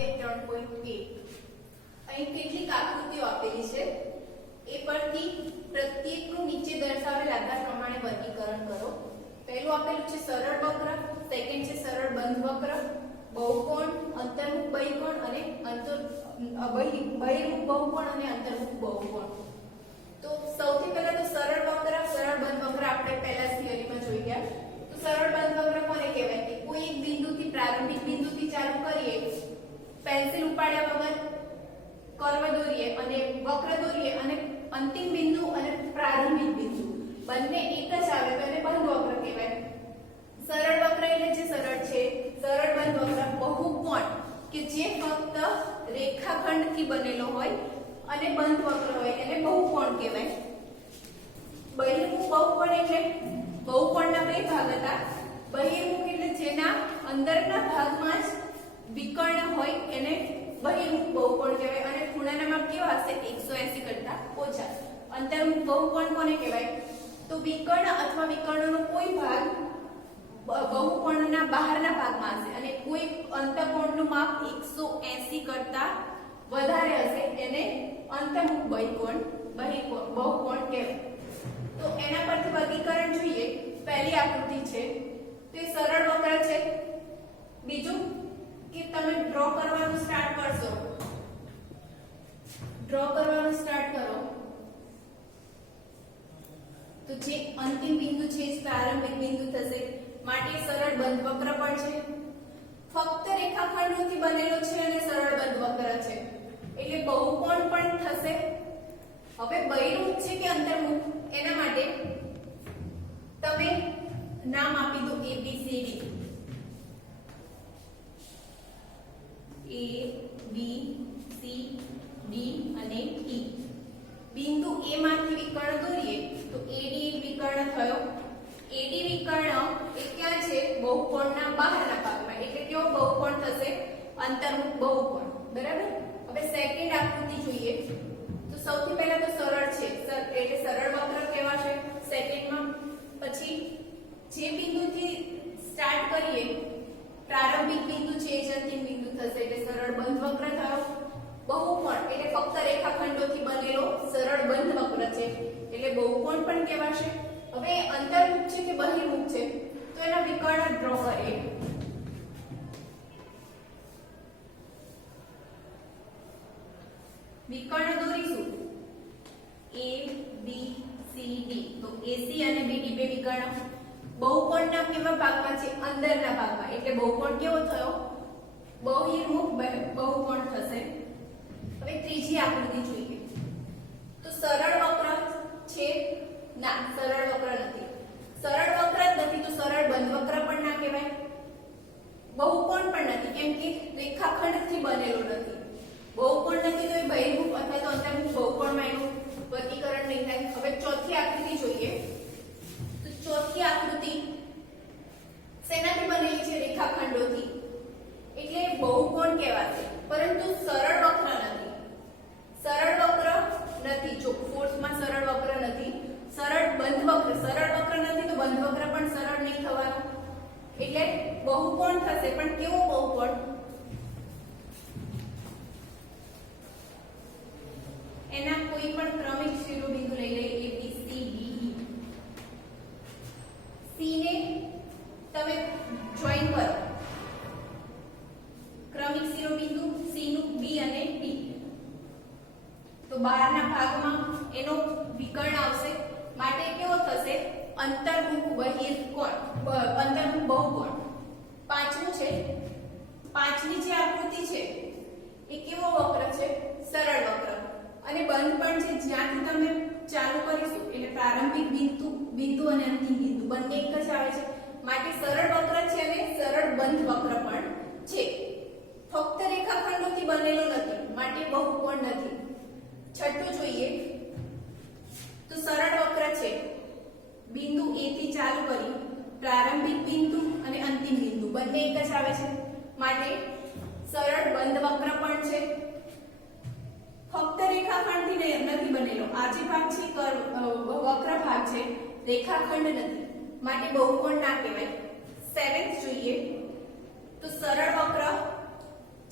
સ્વાધ્યાય 3.1 અહીં કેટલીક આકૃતિઓ આપેલી છે એ પરથી પ્રત્યેકનું નીચે દર્શાવેલ આધાર પ્રમાણે વર્ગીકરણ કરો। પહેલું આપેલું છે સરળ વક્ર, સેકન્ડ છે સરળ બંધ વક્ર, બહુકોણ, અંતર્મુખ બહિકોણ અને બહિર્મુખ બહુકોણ અને અંતર્મુખ બહુકોણ। તો સૌથી પહેલા તો સરળ વક્ર, સરળ બંધ વક્ર આપણે પહેલા થિયરીમાં જોઈ ગયા। તો સરળ બંધ વક્ર કોને કહેવાય કે કોઈ એક બિંદુથી પ્રારંભિક બિંદુથી ચાલુ કરીએ, પેન્સિલ ઉપાડ્યા વગર કર્વ દોરીએ અને વક્ર દોરીએ અને અંતિમ બિંદુ અને પ્રારંભિક બિંદુ બંને એક જ આવે તો એને બંધ વક્ર કહેવાય। સરળ વક્ર એટલે જે સરળ છે, સરળ બંધ વક્ર બહુકોણ કે જે ફક્ત રેખાખંડથી બનેલો હોય અને બંધ વક્ર હોય એને બહુકોણ કહેવાય। બહિર્મુખ બહુકોણ એટલે બહુકોણના બે ભાગ હતા। બહિર્મુખ એટલે જેના અંદરના ભાગમાં જ વિકર્ણ હોય એને બહિર્મુખ બહુકોણ કહેવાય અને ખૂણાના માપ કેવા હશે 180 કરતા ઓછા। અંતર્મુખ બહુકોણ કોને કહેવાય તો વિકર્ણ અથવા વિકર્ણનો કોઈ ભાગ બહુકોણના બહારના ભાગમાં હશે અને કોઈ અંતઃકોણનું માપ 180 કરતા વધારે હશે એને અંતર્મુખ બહુકોણ કહેવાય। તો એના પરથી વર્ગીકરણ જોઈએ। પહેલી આકૃતિ છે તે સરળ વક્ર છે। બીજું કે તમે ડ્રો કરવાનું સ્ટાર્ટ કરશો, ડ્રો કરવાનું સ્ટાર્ટ કરો તો જે અંતિમ બિંદુ છે એ પ્રારંભિક બિંદુ થશે, માટે સરળ બંધ વક્ર પણ છે। ફક્ત રેખાખંડોથી બનેલો છે અને સરળ બંધ વક્ર છે એટલે બહુકોણ પણ થશે। હવે બહિર્મુખ છે કે અંતર્મુખ એના માટે તમે નામ આપી દો A B C D, A B C D અને E। બિંદુ A માંથી વિકર્ણ દોરીએ તો AD એક વિકર્ણ થયો। AD વિકર્ણ એ ક્યાં છે બહુકોણના બહારના ભાગમાં એટલે કેવો બહુકોણ થશે અંતર્મુખ બહુકોણ, બરાબર। હવે સેકન્ડ આકૃતિ જોઈએ તો સૌથી પહેલા તો સરળ છે એટલે સરળ વક્ર કહેવાશે સેકન્ડમાં। પછી જે બિંદુથી સ્ટાર્ટ કરીએ પ્રારંભિક બિંદુ છે એ જ અંતિમ બિંદુ થશે એટલે સરળ બંધ વક્ર થયો। બહુકોણ એટલે ફક્ત રેખાખંડોથી બનેલો સરળ બંધ વક્ર છે એટલે બહુકોણ પણ કહેવાશે। હવે અંતર્મુખ છે કે બહિર્મુખ છે તો એના વિકર્ણ ડ્રો કરીએ। વિકર્ણ દોરીશું A B C D, તો AC અને BD બે વિકર્ણ બહુકોણના કેવા ભાગમાં છે અંદરના ભાગમાં એટલે બહુકોણ કેવો થયો બહિર્મુખ બહુકોણ થશે। હવે ત્રીજી આકૃતિ જોઈએ તો સરળ વક્ર છે ના સરળ વક્ર નથી, સરળ વક્ર જ નથી તો સરળ બંધ વક્ર પણ ના કહેવાય, બહુકોણ પણ નથી કેમ કે રેખાખંડથી બનેલો નથી, બહુકોણ નથી તો એ બહિર્મુખ અથવા તો અંતર્મુખ બહુકોણમાં એનું વર્ગીકરણ નહીં થાય। હવે ચોથી આકૃતિ જોઈએ તો ચોથી આકૃતિ શેનાથી બનેલી છે રેખાખંડોથી એટલે બહુકોણ કહેવાશે પરંતુ સરળ વક્ર નથી। સરળ વક્ર નથી, જો ફોર્સમાં સરળ વક્ર નથી, સરળ બંધ વક્ર, સરળ વક્ર નથી તો બંધ વક્ર પણ સરળ નહીં થવાનો એટલે બહુકોણ થશે પણ કેવો બહુકોણ એના કોઈ પણ ક્રમિક શિરોબિંદુ લઈ લઈએ A B C D E। C ને તમે જોઈન કરો, ક્રમિક શિરોબિંદુ C નું B અને D તો બહારના ભાગમાં એનો વિકર્ણ આવશે માટે કેવો થશે અંતર્મુખ બહિર્કોણ, અંતર્મુખ બહુકોણ। પાંચમું છે, પાંચમી જે આકૃતિ છે એ કેવો વક્ર છે સરળ વક્ર અને બંધ પણ છે જ્યાંથી તમે ચાલુ કરીશું એટલે પ્રારંભિક બિંદુ અને અંતિમ બિંદુ બંને એક જ આવે છે માટે સરળ વક્ર છે અને સરળ બંધ વક્ર પણ છે। ફક્ત રેખાખંડોથી બનેલો નથી માટે બહુકોણ નથી। છઠ્ઠું જોઈએ તો સરળ વક્ર છે, બિંદુ A થી ચાલુ કરી પ્રારંભિક બિંદુ અને અંતિમ બિંદુ બંને એક જ આવે છે માટે સરળ બંધ વક્ર પણ છે। ફક્ત રેખાખંડથી નથી બનેલો, આ જે ભાગ છે વક્ર ભાગ છે રેખાખંડ નથી માટે બહુકોણ ના કહેવાય। સેવન્થ જોઈએ તો સરળ વક્ર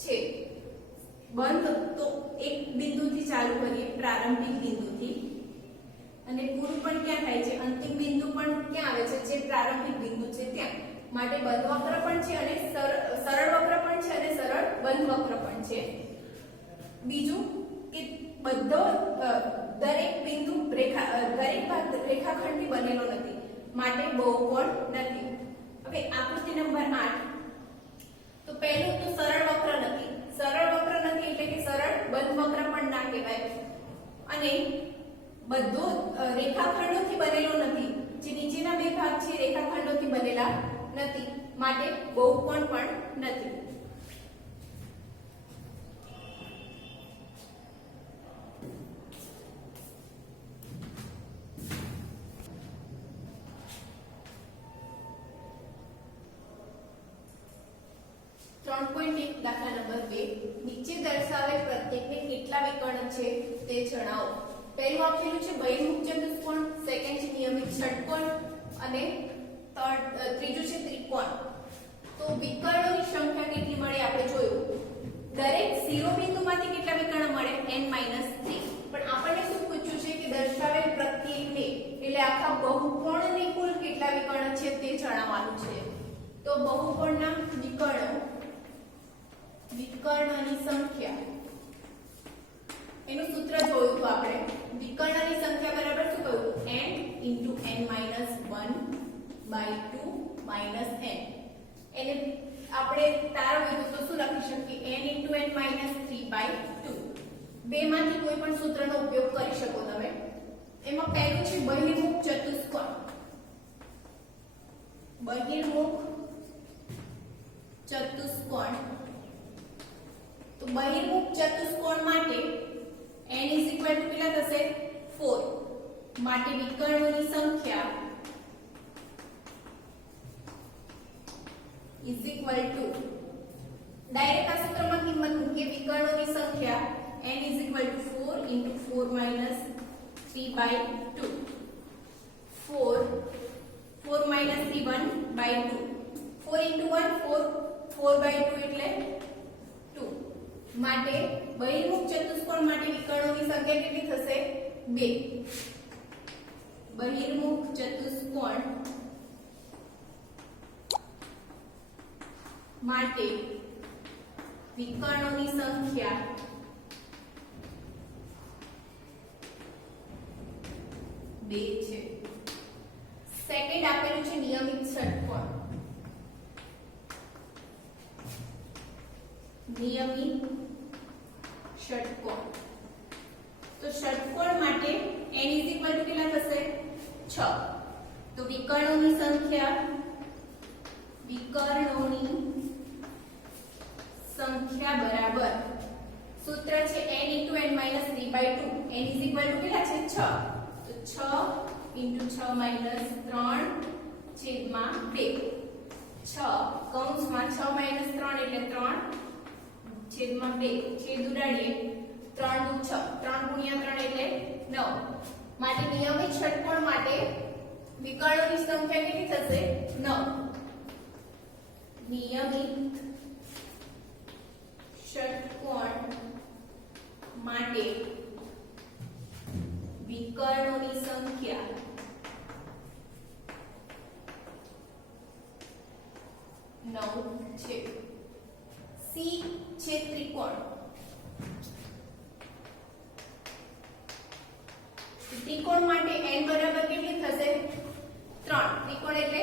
છે માટે બંધ વક્ર પણ છે અને સરળ વક્ર પણ છે અને સરળ બંધ વક્ર પણ છે. બીજું કે બધો દરેક બિંદુ દરેક ભાગ રેખાખંડથી બનેલો નથી માટે બહુકોણ નથી. હવે આકૃતિ નંબર 8. તો પહેલું તો સરળ વક્ર નથી. સરળ વક્ર નથી એટલે કે સરળ બંધ વક્ર પણ ના કહેવાય અને બધો રેખાખંડોથી બનેલો નથી. જે નીચેના બે ભાગ છે રેખાખંડોથી બનેલા નથી માટે બહુકોણ પણ નથી. દાખલા નંબર 2. નીચે દર્શાવેલ પ્રત્યેકને કેટલા વિકર્ણ છે તે જણાવો. પહેલું આપેલું છે બહિર્મુખ ચતુષ્કોણ, સેકન્ડ છે નિયમિત ષટકોણ અને ત્રીજું છે ત્રિકોણ. તો વિકર્ણોની સંખ્યા કેટલી મળે આપણે જોયું. દરેક શિરોબિંદુમાંથી કેટલા વિકર્ણ મળે n-3. પણ આપણને શું પૂછ્યું છે કે દર્શાવેલ પ્રત્યેકને એટલે આખા બહુકોણને કુલ કેટલા વિકર્ણ છે તે જણાવવાનું છે. તો બહુકોણના વિકર્ણની સંખ્યા એનું સૂત્ર જોયું તો આપણે વિકર્ણની સંખ્યા બરાબર શું કહ્યું n * n-1/2 - n. એને આપણે તારવ્યું તો શું લખી શકીએ n * n-3/2. બેમાંથી કોઈ પણ સૂત્રનો ઉપયોગ કરી શકો તમે. એમાં પહેલું છે બહિર્મુખ ચતુષ્કોણ. બહિર્મુખ ચતુષ્કોણ તો બહિર્મુખ ચતુષ્કોણ માટે n = કેટલા થશે 4. માટે વિકર્ણોની સંખ્યા ડાયરેક્ટ આ સૂત્રમાં કિંમત મૂકીએ. વિકર્ણોની સંખ્યા n = 4 * 4 - 3/2. 4 - 3 1/2. 4 * 1 4/2 એટલે 2. માટે બહિર્મુખ ચતુષ્કોણ માટે વિકર્ણોની સંખ્યા કેટલી થશે 2. બહિર્મુખ ચતુષ્કોણ માટે વિકર્ણોની સંખ્યા 2 છે. સેકન્ડ આપેલું છે નિયમિત ષટકોણ. નિયમિત ષટકોણ તો ષટકોણ માટે n = કેટલા થશે 6. તો વિકર્ણોની સંખ્યા બરાબર સૂત્ર છે n * n-3/2. n = કેટલા છે 6. તો 6 * 6 - 3/2. 6 કૌંસમાં 6 - 3 એટલે 3/2. છેદ ઉડાડીએ 3 × 6 3 × 3 એટલે 9. માટે નિયમિત ષટકોણ માટે વિકર્ણોની સંખ્યા કેટલી થશે 9. નિયમિત ષટકોણ માટે વિકર્ણોની સંખ્યા 9 છે. C છે ત્રિકોણ. ત્રિકોણ માટે n બરાબર કેટલી થશે 3. ત્રિકોણ એટલે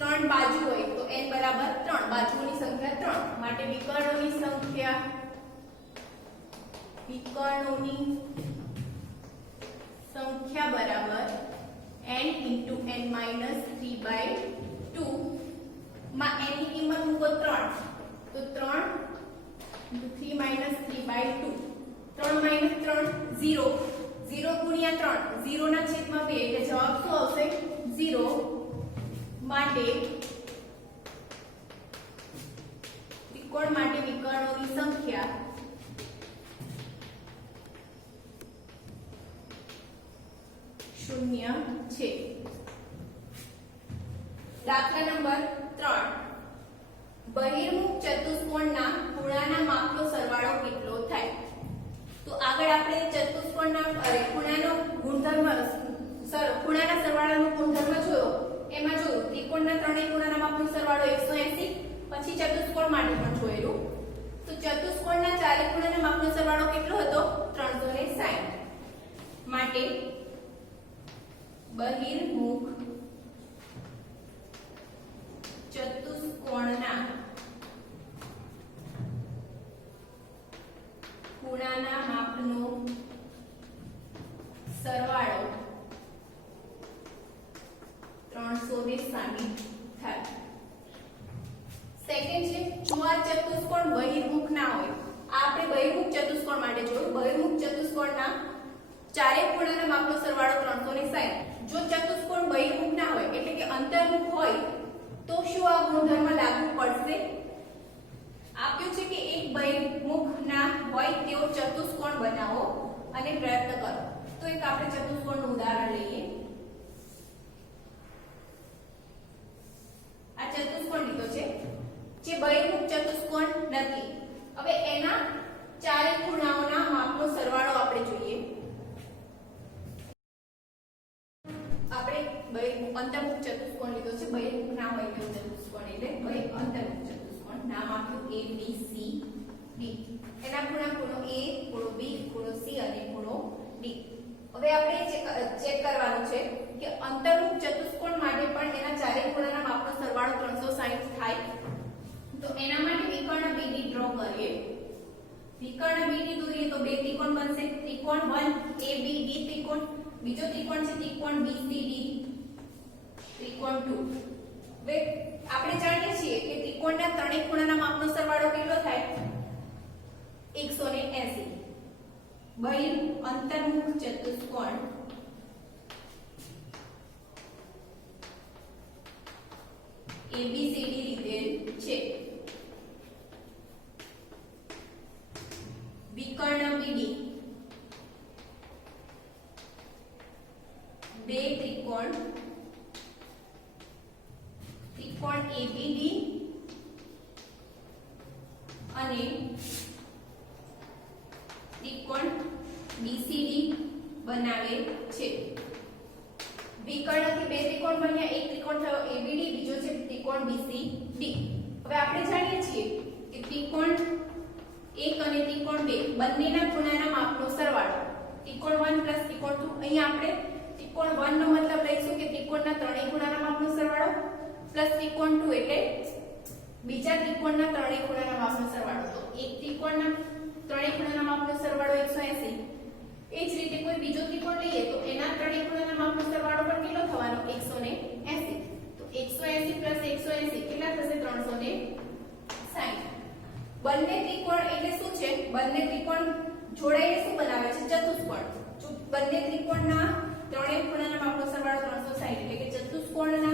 3 બાજુ હોય તો n બરાબર 3. બાજુઓની સંખ્યા 3. માટે વિકર્ણોની સંખ્યા બરાબર n * n-3/2. માં n ની કિંમત મૂકો 3. તો 3 × 3 - 3/2. 3 - 3 0. 0 × 3 0 ના છેદમાં 2 એટલે જવાબ શું આવશે 0. માટે ત્રિકોણ માટે વિકર્ણોની સંખ્યા 0 છે. દાખલા નંબર 3. બહિર્મુખ ચતુષ્કોણના ખૂણાના માપનો સરવાળો કેટલો થાય. તો આગળ આપણે ચતુષ્કોણના ખૂણાનો ગુણધર્મ ખૂણાના સરવાળાનો ગુણધર્મ જોયો. એમાં જોયું ત્રિકોણના ત્રણેય ખૂણાના માપ માપનો સરવાળો 180, પછી ચતુષ્કોણ માટે પણ જોયેલું. તો ચતુષ્કોણના ચારે ખૂણાના માપનો સરવાળો કેટલો હતો? 360. માટે બહિર્મુખ ચતુષ્કોણના ખૂણાના માપનો સરવાળો 360 થાય. સેકન્ડ છે, જો આ ચતુષ્કોણ બહિર્મુખ ના હોય, આ આપણે બહિર્મુખ ચતુષ્કોણ માટે જોયું. બહિર્મુખ ચતુષ્કોણના ચારે ખૂણાના માપનો સરવાળો 360. જો ચતુષ્કોણ બહિર્મુખ ના હોય એટલે કે અંતર્મુખ હોય તો શું આ ગુણધર્મ લાગુ પડશે? આપ્યું છે કે એક બહિર્મુખ ના હોય તેવો ચતુષ્કોણ બનાવો અને પ્રયત્ન કરો. તો એક આપણે ચતુષ્કોણનું ઉદાહરણ લઈએ. આ ચતુષ્કોણ લીધો છે જે બહિર્મુખ ચતુષ્કોણ નથી. હવે એના ચારે ખૂણાઓના માપનો સરવાળો આપણે જોઈએ. આપણે અંતર્મુખ ચતુષ્કોણ લીધો છે. બહિર્મુખ ના હોય તેવો ચતુષ્કોણ એટલે અંતર્મુખ ચતુષ્કોણ. નામ આપ્યું A B C D. એના ખૂણા ખૂણો A, ખૂણો B, ખૂણો C અને ખૂણો D. હવે આપણે ચેક કરવાનું છે કે અંતર્મુખ ચતુષ્કોણ માટે પણ એના ચારે ખૂણાના માપનો સરવાળો 360 થાય. તો એના માટે વિકર્ણ BD ડ્રો કરીએ. વિકર્ણ BD દોરીએ તો બે ત્રિકોણ બનશે. ત્રિકોણ 1 ABD ત્રિકોણ, બીજો ત્રિકોણ છે ત્રિકોણ BCD, ત્રિકોણ 2. હવે આપણે જાણીએ છીએ કે ત્રિકોણના ત્રણેય ખૂણાના માપનો સરવાળો કેટલો થાય? 180. બહિર અંતર્મુખ ચતુષ્કોણ ABCD લીધેલ છે. વિકર્ણ BD બે ત્રિકોણ, ત્રિકોણ ABD અને ત્રિકોણ BCD બનાવે છે. વિકર્ણથી બે ત્રિકોણ બન્યા. એક ત્રિકોણ થયો ABD, બીજો છે ત્રિકોણ BCD. હવે આપણે જાણીએ છીએ કે ત્રિકોણ 1 અને ત્રિકોણ 2 બંનેના ખૂણાના માપનો સરવાળો ત્રિકોણ 1 પ્લસ ત્રિકોણ 2. અહીં આપણે ત્રિકોણ 1 નો મતલબ લઈશું કે ત્રિકોણના ત્રણેય ખૂણાના માપનો સરવાળો પ્લસ ત્રિકોણ 2 એટલે બીજા ત્રિકોણના ત્રણેય ખૂણાના માપનો સરવાળો. તો એક ત્રિકોણના ત્રણેય ખૂણાના માપનો સરવાળો 180. એ જ રીતે કોઈ બીજો ત્રિકોણ લઈએ તો એના ત્રણેય ખૂણાના માપનો સરવાળો પણ કેટલો થવાનો? 180. તો 180 પ્લસ 180 કેટલા થશે? 360. બંને ત્રિકોણ એટલે શું છે? બંને ત્રિકોણ જોડાઈને શું બનાવે છે? ચતુષ્કોણ. જો બંને ત્રિકોણના ત્રણેય ખૂણાના માપનો સરવાળો 360 એટલે કે ચતુષ્કોણના